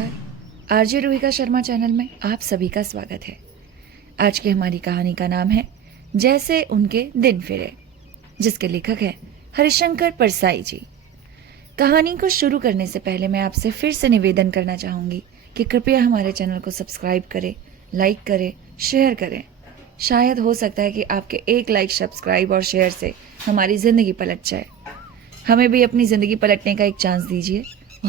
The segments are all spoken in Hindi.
नमस्कार। आरजे रोहिका शर्मा चैनल में आप सभी का स्वागत है। आज की हमारी कहानी का नाम है जैसे उनके दिन फिरे, जिसके लेखक हैं हरिशंकर परसाई जी। कहानी को शुरू करने से पहले मैं आपसे फिर से निवेदन करना चाहूंगी कि कृपया हमारे चैनल को सब्सक्राइब करें, लाइक करें, शेयर करें। शायद हो सकता है कि आपके एक लाइक, सब्सक्राइब और शेयर से हमारी ज़िंदगी पलट जाए। हमें भी अपनी ज़िंदगी पलटने का एक चांस दीजिए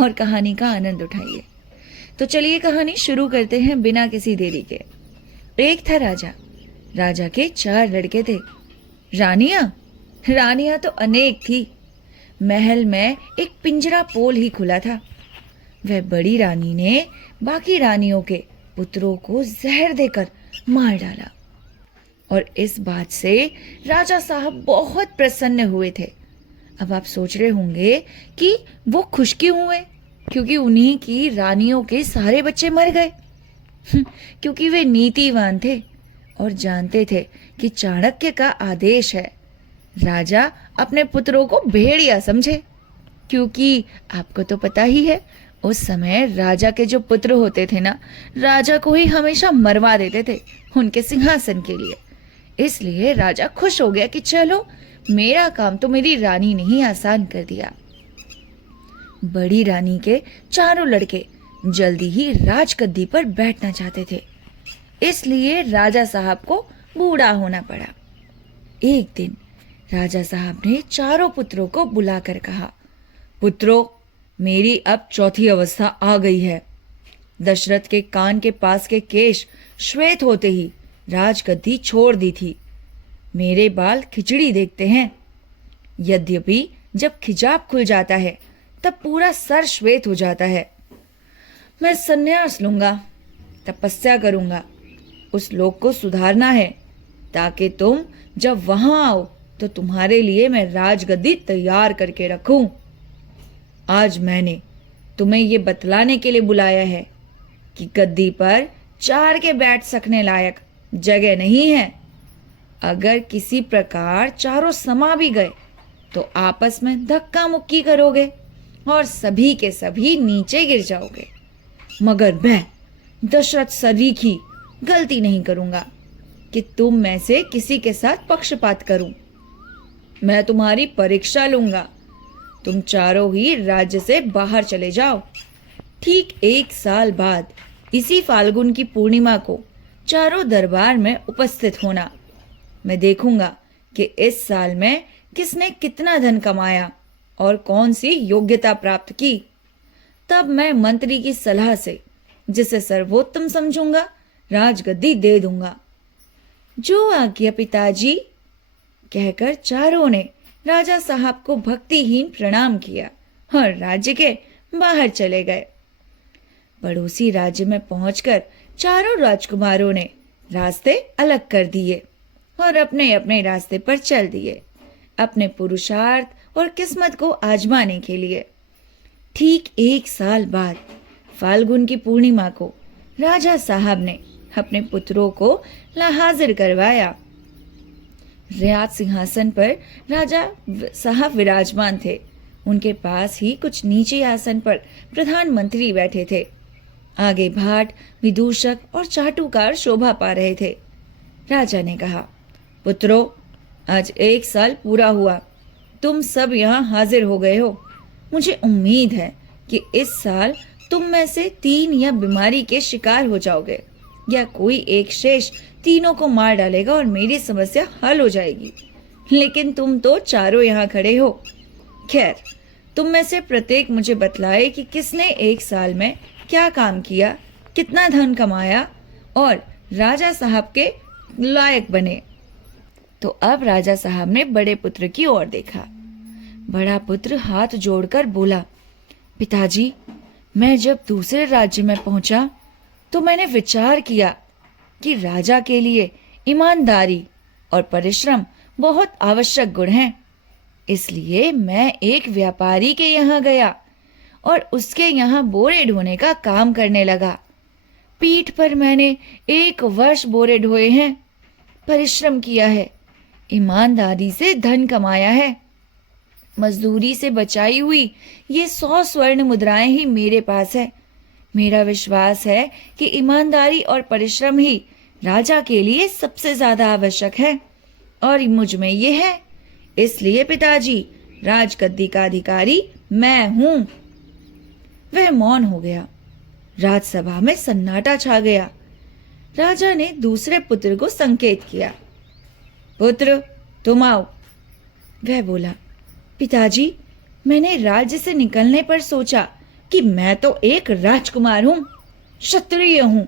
और कहानी का आनंद उठाइए। तो चलिए कहानी शुरू करते हैं बिना किसी देरी के। एक था राजा। राजा के 4 लड़के थे। रानियां तो अनेक थी। महल में एक पिंजरा पोल ही खुला था। वह बड़ी रानी ने बाकी रानियों के पुत्रों को जहर देकर मार डाला और इस बात से राजा साहब बहुत प्रसन्न हुए थे। अब आप सोच रहे होंगे कि वो खुश क्यों हुए, क्योंकि उन्हीं की रानियों के सारे बच्चे मर गए। क्योंकि वे नीतिवान थे और जानते थे कि चाणक्य का आदेश है राजा अपने पुत्रों को भेड़िया समझे। क्योंकि आपको तो पता ही है, उस समय राजा के जो पुत्र होते थे ना, राजा को ही हमेशा मरवा देते थे उनके सिंहासन के लिए। इसलिए राजा खुश हो गया कि चलो, मेरा काम तो मेरी रानी ने ही आसान कर दिया। बड़ी रानी के चारों लड़के जल्दी ही राजगद्दी पर बैठना चाहते थे, इसलिए राजा साहब को बूढ़ा होना पड़ा। एक दिन राजा साहब ने चारों पुत्रों को बुलाकर कहा, पुत्रों, मेरी अब चौथी अवस्था आ गई है। दशरथ के कान के पास के केश श्वेत होते ही राजगद्दी छोड़ दी थी। मेरे बाल खिचड़ी देखते हैं। यद्यपि जब खिजाब खुल जाता है तब पूरा सर श्वेत हो जाता है। मैं संन्यास लूंगा, तपस्या करूंगा। उस लोक को सुधारना है ताकि तुम जब वहां आओ तो तुम्हारे लिए मैं राजगद्दी तैयार करके रखूं। आज मैंने तुम्हें ये बतलाने के लिए बुलाया है कि गद्दी पर 4 के बैठ सकने लायक जगह नहीं है। अगर किसी प्रकार चारों समा भी गए तो आपस में धक्का मुक्की करोगे और सभी के सभी नीचे गिर जाओगे। मगर मैं दशरथ सरीखी गलती नहीं करूंगा कि तुम में से किसी के साथ पक्षपात करूं। मैं तुम्हारी परीक्षा लूंगा। तुम चारों ही राज्य से बाहर चले जाओ। ठीक 1 साल बाद इसी फाल्गुन की पूर्णिमा को चारों दरबार में उपस्थित होना। मैं देखूंगा कि इस साल में किसने कितना धन कमाया और कौन सी योग्यता प्राप्त की। तब मैं मंत्री की सलाह से, जिसे सर्वोत्तम समझूंगा, राजगद्दी दे दूंगा। जो आज्ञा पिताजी, कहकर चारों ने राजा साहब को भक्तिहीन प्रणाम किया और राज्य के बाहर चले गए। पड़ोसी राज्य में पहुंचकर चारों राजकुमारों ने रास्ते अलग कर दिए और अपने अपने रास्ते पर चल दिए, अपने पुरुषार्थ और किस्मत को आजमाने के लिए। ठीक 1 साल बाद फाल्गुन की पूर्णिमा को राजा साहब ने अपने पुत्रों को हाजिर करवाया। राज सिंहासन पर राजा साहब विराजमान थे। उनके पास ही कुछ नीचे आसन पर प्रधानमंत्री बैठे थे। आगे भाट, विदूषक और चाटुकार शोभा पा रहे थे। राजा ने कहा, पुत्रों, आज 1 साल पूरा हुआ। तुम सब यहाँ हाजिर हो गए हो। मुझे उम्मीद है कि इस साल तुम में से 3 या बीमारी के शिकार हो जाओगे या कोई एक शेष तीनों को मार डालेगा और मेरी समस्या हल हो जाएगी। लेकिन तुम तो चारों यहाँ खड़े हो। खैर, तुम में से प्रत्येक मुझे बतलाए कि किसने 1 साल में क्या काम किया, कितना धन कमाया और राजा साहब के लायक बने। तो अब राजा साहब ने बड़े पुत्र की ओर देखा। बड़ा पुत्र हाथ जोड़कर बोला, पिताजी, मैं जब दूसरे राज्य में पहुंचा तो मैंने विचार किया कि राजा के लिए ईमानदारी और परिश्रम बहुत आवश्यक गुण हैं। इसलिए मैं एक व्यापारी के यहाँ गया और उसके यहाँ बोरे ढोने का काम करने लगा। पीठ पर मैंने 1 वर्ष बोरे ढोए हैं, परिश्रम किया है, ईमानदारी से धन कमाया है। मजदूरी से बचाई हुई ये 100 स्वर्ण मुद्राएं ही मेरे पास है। मेरा विश्वास है कि ईमानदारी और परिश्रम ही राजा के लिए सबसे ज्यादा आवश्यक है और मुझ में ये है। इसलिए पिताजी, राजगद्दी का अधिकारी मैं हूं। वह मौन हो गया। राजसभा में सन्नाटा छा गया। राजा ने दूसरे पुत्र को संकेत किया। पुत्र, तुम आओ। वह बोला, पिताजी, मैंने राज्य से निकलने पर सोचा कि मैं तो एक राजकुमार हूं, क्षत्रिय हूं।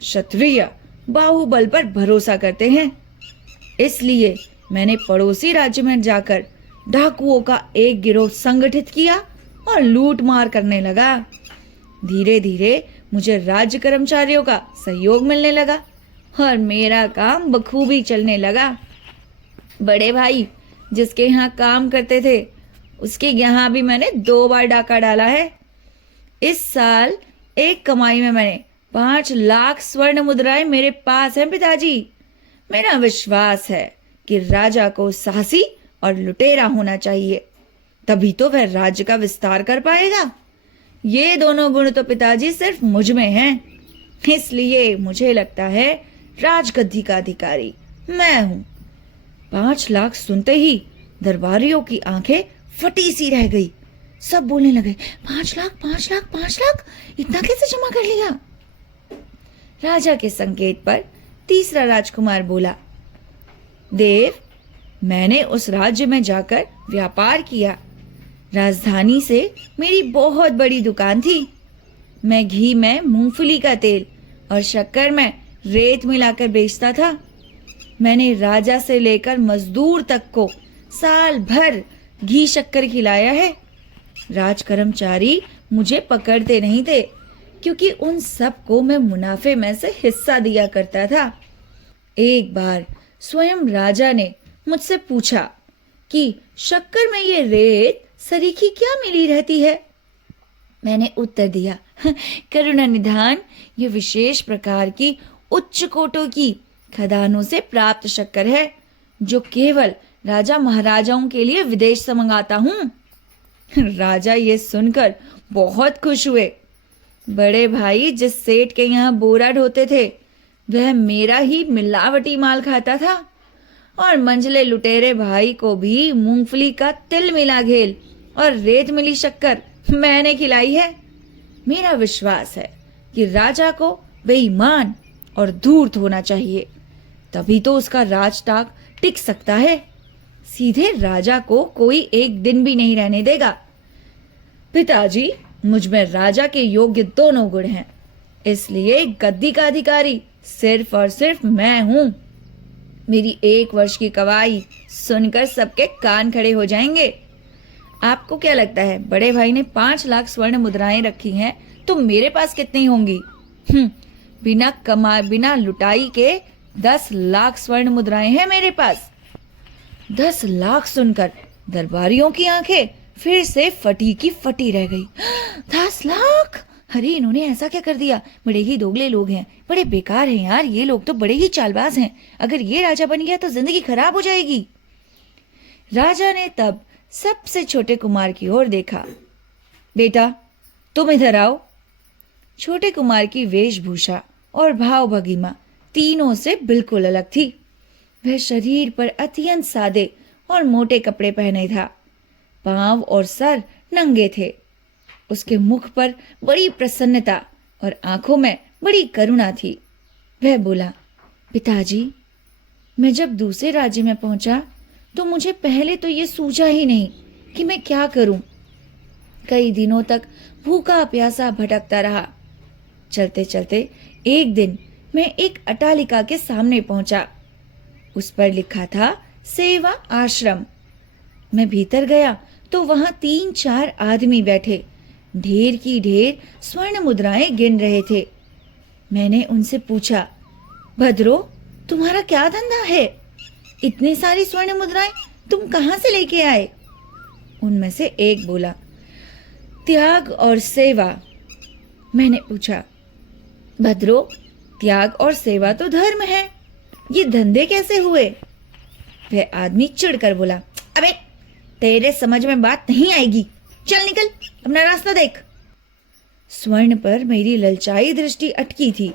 क्षत्रिय बाहुबल पर भरोसा करते हैं। इसलिए मैंने पड़ोसी राज्य में जाकर डाकुओं का एक गिरोह संगठित किया और लूट मार करने लगा। धीरे धीरे मुझे राज्य कर्मचारियों का सहयोग मिलने लगा और मेरा काम बखूबी चलने लगा। बड़े भाई जिसके यहाँ काम करते थे, उसके यहाँ भी मैंने 2 बार डाका डाला है। इस साल एक कमाई में मैंने 5 लाख स्वर्ण मुद्राएं मेरे पास हैं पिताजी। मेरा विश्वास है कि राजा को साहसी और लुटेरा होना चाहिए, तभी तो वह राज्य का विस्तार कर पाएगा। ये दोनों गुण तो पिताजी सिर्फ मुझ में हैं, इसलिए मुझे लगता है राजगद्दी का अधिकारी मैं हूं। 5 लाख सुनते ही दरबारियों की आंखें फटी सी रह गई। सब बोलने लगे, 5 लाख, 5 लाख, 5 लाख, इतना कैसे जमा कर लिया? राजा के संकेत पर तीसरा राजकुमार बोला, देव, मैंने उस राज्य में जाकर व्यापार किया। राजधानी से मेरी बहुत बड़ी दुकान थी। मैं घी में मूंगफली का तेल और शक्कर में रेत मिलाकर बेचता था। मैंने राजा से लेकर मजदूर तक को साल भर घी शक्कर खिलाया है। राज कर्मचारी मुझे पकड़ते नहीं थे, क्योंकि उन सबको मैं मुनाफे में से हिस्सा दिया करता था। एक बार स्वयं राजा ने मुझसे पूछा कि शक्कर में ये रेत सरीखी क्या मिली रहती है? मैंने उत्तर दिया, करुणा निधान, ये विशेष प्रकार की उच्च कोटों की खदानों से प्राप्त शक्कर है, जो केवल राजा महाराजाओं के लिए विदेश से मंगाता हूँ। राजा ये सुनकर बहुत खुश हुए। बड़े भाई जिस सेठ के यहाँ बोरा ढोते थे, वह मेरा ही मिलावटी माल खाता था, और मंझले लुटेरे भाई को भी मूंगफली का तिल मिला घेल और रेत मिली शक्कर मैंने खिलाई है। मेरा विश्वास है कि राजा को बेईमान और धूर्त होना चाहिए, तभी तो उसका राजटाग टिक सकता है। सीधे राजा को कोई एक दिन भी नहीं रहने देगा। पिताजी, मुझ में राजा के योग्य दोनों गुण हैं, इसलिए गद्दी का अधिकारी सिर्फ और सिर्फ मैं हूं। मेरी 1 वर्ष की कवाई सुनकर सबके कान खड़े हो जाएंगे। आपको क्या लगता है, बड़े भाई ने 5 लाख स्वर्ण मुद्राएं रखी हैं, तो मेरे पास कितनी होंगी? बिना लुटाई के 10 लाख स्वर्ण मुद्राएं हैं मेरे पास। 10 लाख सुनकर दरबारियों की आंखें फिर से फटी की फटी रह गई। 10 लाख! अरे इन्होंने ऐसा क्या कर दिया? बड़े ही दोगले लोग हैं, बड़े बेकार हैं यार, ये लोग तो बड़े ही चालबाज हैं। अगर ये राजा बन गया तो जिंदगी खराब हो जाएगी। राजा ने तब सबसे छोटे कुमार की ओर देखा। बेटा, तुम इधर आओ। छोटे कुमार की वेशभूषा और भाव भंगिमा तीनों से बिल्कुल अलग थी। वह शरीर पर अत्यंत सादे और मोटे कपड़े पहने था। पांव और सर नंगे थे। उसके मुख पर बड़ी प्रसन्नता और आंखों में बड़ी करुणा थी। वह बोला, पिताजी, मैं जब दूसरे राज्य में पहुंचा तो मुझे पहले तो ये सूझा ही नहीं कि मैं क्या करूं। कई दिनों तक भूखा प्यासा भटकता रहा। चलते चलते एक दिन मैं एक अट्टालिका के सामने पहुंचा। उस पर लिखा था सेवा आश्रम। मैं भीतर गया तो वहां 3-4 आदमी बैठे ढेर की ढेर स्वर्ण मुद्राएं गिन रहे थे। मैंने उनसे पूछा, भद्रो, तुम्हारा क्या धंधा है? इतनी सारी स्वर्ण मुद्राएं तुम कहां से लेके आए? उनमें से एक बोला, त्याग और सेवा। मैंने पूछा, भद्रो, त्याग और सेवा तो धर्म है, ये धंधे कैसे हुए? वह आदमी चिढ़कर बोला, अबे तेरे समझ में बात नहीं आएगी, चल निकल, अपना रास्ता देख। स्वर्ण पर मेरी ललचाई दृष्टि अटकी थी।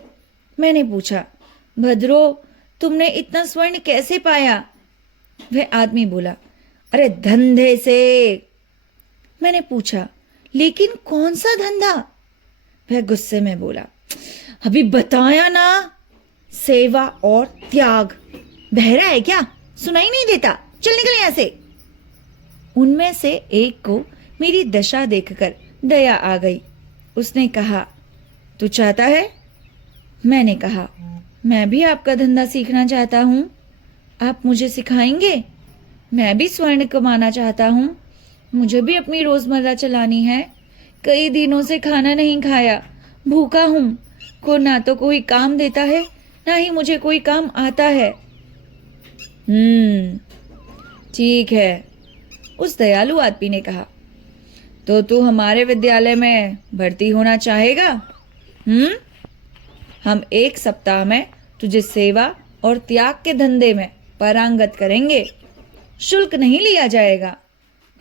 मैंने पूछा, भद्रो, तुमने इतना स्वर्ण कैसे पाया? वह आदमी बोला, अरे धंधे से। मैंने पूछा, लेकिन कौन सा धंधा? वह गुस्से में बोला, अभी बताया ना, सेवा और त्याग। बहरा है क्या? सुनाई नहीं देता? चल निकल यहां से। उनमें से एक को मेरी दशा देखकर दया आ गई। उसने कहा, तू चाहता है? मैंने कहा, मैं भी आपका धंधा सीखना चाहता हूं। आप मुझे सिखाएंगे? मैं भी स्वर्ण कमाना चाहता हूं। मुझे भी अपनी रोजमर्रा चलानी है। कई दिनों से खाना नहीं खाया, भूखा हूं। को ना तो कोई काम देता है, ना ही मुझे कोई काम आता है। ठीक है, उस दयालु आदमी ने कहा, तो तू हमारे विद्यालय में भर्ती होना चाहेगा? हम 1 सप्ताह में तुझे सेवा और त्याग के धंधे में पारंगत करेंगे। शुल्क नहीं लिया जाएगा,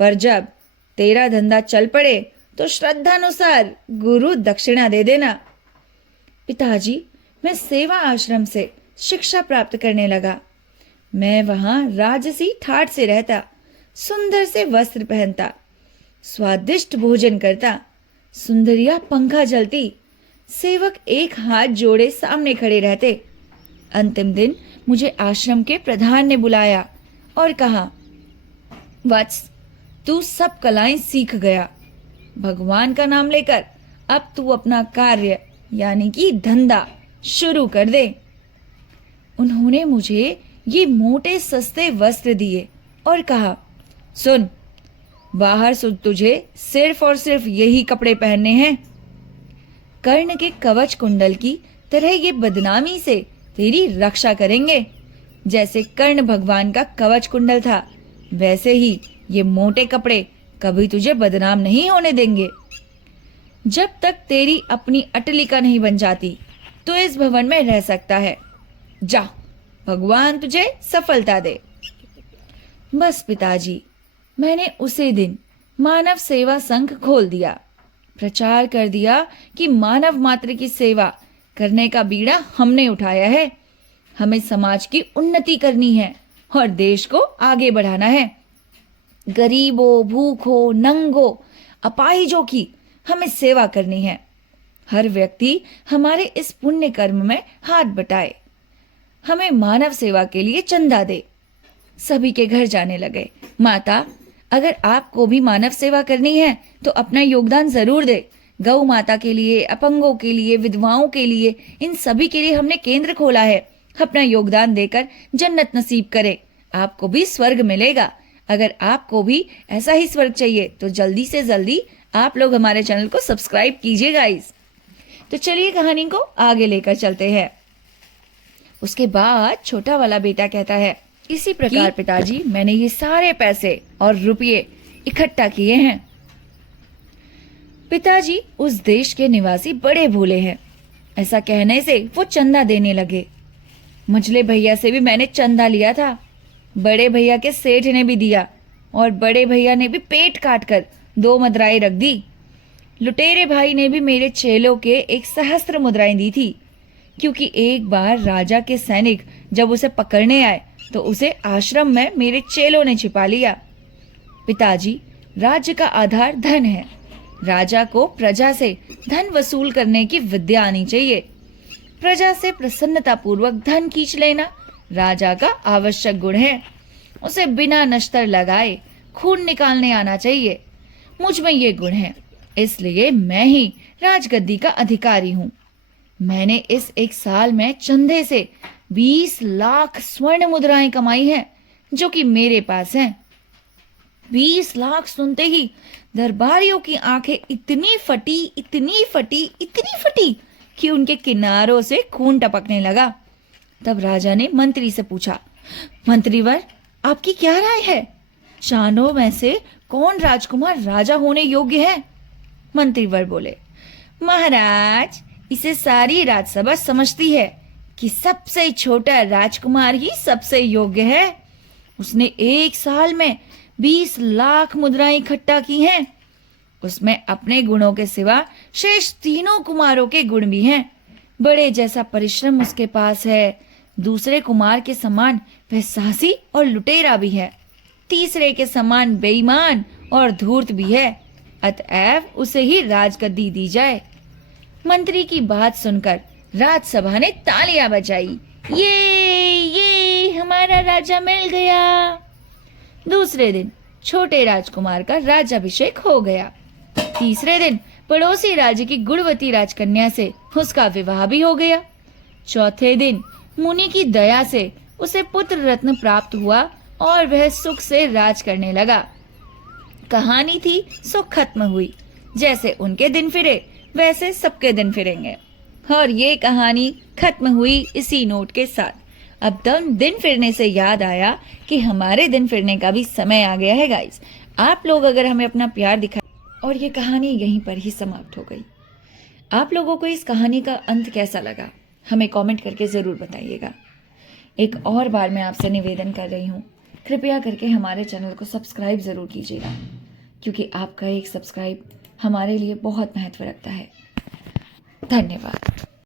पर जब तेरा धंधा चल पड़े तो श्रद्धानुसार गुरु दक्षिणा दे देना। पिताजी, मैं सेवा आश्रम से शिक्षा प्राप्त करने लगा। मैं वहां राजसी ठाट से रहता, सुंदर से वस्त्र पहनता, स्वादिष्ट भोजन करता, सुंदरिया पंखा जलती, सेवक एक हाथ जोड़े सामने खड़े रहते। अंतिम दिन मुझे आश्रम के प्रधान ने बुलाया और कहा, वत्स, तू सब कलाएं सीख गया। भगवान का नाम लेकर अब तू अपना कार्य यानी कि धंधा शुरू कर दे। उन्होंने मुझे ये मोटे सस्ते वस्त्र दिए और कहा, सुन, बाहर से तुझे सिर्फ और सिर्फ यही कपड़े पहनने हैं। कर्ण के कवच कुंडल की तरह ये बदनामी से तेरी रक्षा करेंगे। जैसे कर्ण भगवान का कवच कुंडल था, वैसे ही ये मोटे कपड़े कभी तुझे बदनाम नहीं होने देंगे। जब तक तेरी अपनी अटलिका नहीं बन जाती तो इस भवन में रह सकता है। जा, भगवान तुझे सफलता दे। बस पिताजी, मैंने उसी दिन मानव सेवा संघ खोल दिया। प्रचार कर दिया कि मानव मात्र की सेवा करने का बीड़ा हमने उठाया है। हमें समाज की उन्नति करनी है और देश को आगे बढ़ाना है। गरीबों, भूखों, नंगों, अपाहिजों की हमें सेवा करनी है। हर व्यक्ति हमारे इस पुण्य कर्म में हाथ बटाए, हमें मानव सेवा के लिए चंदा दे। सभी के घर जाने लगे। माता, अगर आपको भी मानव सेवा करनी है तो अपना योगदान जरूर दे। गौ माता के लिए, अपंगों के लिए, विधवाओं के लिए, इन सभी के लिए हमने केंद्र खोला है। अपना योगदान देकर जन्नत नसीब करे, आपको भी स्वर्ग मिलेगा। अगर आपको भी ऐसा ही स्वर्ग चाहिए तो जल्दी से जल्दी आप लोग हमारे चैनल को सब्सक्राइब कीजिए गाइस। तो चलिए कहानी को आगे लेकर चलते हैं। उसके बाद छोटा वाला बेटा कहता है, इसी प्रकार पिताजी, मैंने ये सारे पैसे और रुपये इकट्ठा किए हैं। पिताजी उस देश के निवासी बड़े भोले हैं। ऐसा कहने से वो चंदा देने लगे। मझले भैया से भी मैंने चंदा लिया था। बड़े भैया के सेठ ने भी दिया और बड़े भैया ने भी पेट काट कर 2 मुद्राएं रख दी। लुटेरे भाई ने भी मेरे चेलों के 1 सहस्त्र मुद्राएं दी थी, क्योंकि एक बार राजा के सैनिक जब उसे पकड़ने आए तो उसे आश्रम में मेरे चेलों ने छिपा लिया। पिताजी, राज्य का आधार धन है। राजा को प्रजा से धन वसूल करने की विद्या आनी चाहिए। प्रजा से प्रसन्नतापूर्वक धन खींच लेना राजा का आवश्यक गुण है। उसे बिना नश्तर लगाए खून निकालने आना चाहिए। मुझ में ये गुण है, इसलिए मैं ही राजगद्दी का अधिकारी हूँ। मैंने इस 1 साल में चंदे से 20 लाख स्वर्ण मुद्राएं कमाई हैं, जो कि मेरे पास हैं। 20 लाख सुनते ही दरबारियों की आंखें इतनी फटी कि उनके किनारों से खून टपकने लगा। तब राजा ने मंत्री से पूछा, मंत्रीवर, आपकी क्या राय है? चारों में से कौन राजकुमार राजा होने योग्य है? मंत्रीवर बोले, महाराज, इसे सारी राजसभा समझती है कि सबसे छोटा राजकुमार ही सबसे योग्य है। उसने 1 साल में 20 लाख मुद्राएं इकट्ठा की हैं। उसमें अपने गुणों के सिवा शेष तीनों कुमारों के गुण भी हैं। बड़े जैसा परिश्रम उसके पास है। दूसरे कुमार के समान वह साहसी और लुटेरा भी है। तीसरे के समान बेईमान और धूर्त भी है। अतएव उसे ही राजगद्दी दी जाए। मंत्री की बात सुनकर राजसभा ने तालियां बजाई। ये हमारा राजा मिल गया। दूसरे दिन छोटे राजकुमार का राज्याभिषेक हो गया। तीसरे दिन पड़ोसी राज्य की गुणवती राजकन्या से उसका विवाह भी हो गया। चौथे दिन मुनि की दया से उसे पुत्र रत्न प्राप्त हुआ और वह सुख से राज करने लगा। कहानी थी सो खत्म हुई। जैसे उनके दिन फिरे वैसे सबके दिन फिरेंगे। और ये कहानी खत्म हुई इसी नोट के साथ। अब दिन फिरने से याद आया कि हमारे दिन फिरने का भी समय आ गया है गाइस। आप लोग अगर हमें अपना प्यार दिखाएं। और ये कहानी यहीं पर ही समाप्त हो गई। आप लोगों को इस कहानी का अंत कैसा लगा हमें कमेंट करके ज़रूर बताइएगा। एक और बार मैं आपसे निवेदन कर रही हूँ, कृपया करके हमारे चैनल को सब्सक्राइब ज़रूर कीजिएगा, क्योंकि आपका एक सब्सक्राइब हमारे लिए बहुत महत्व रखता है। धन्यवाद।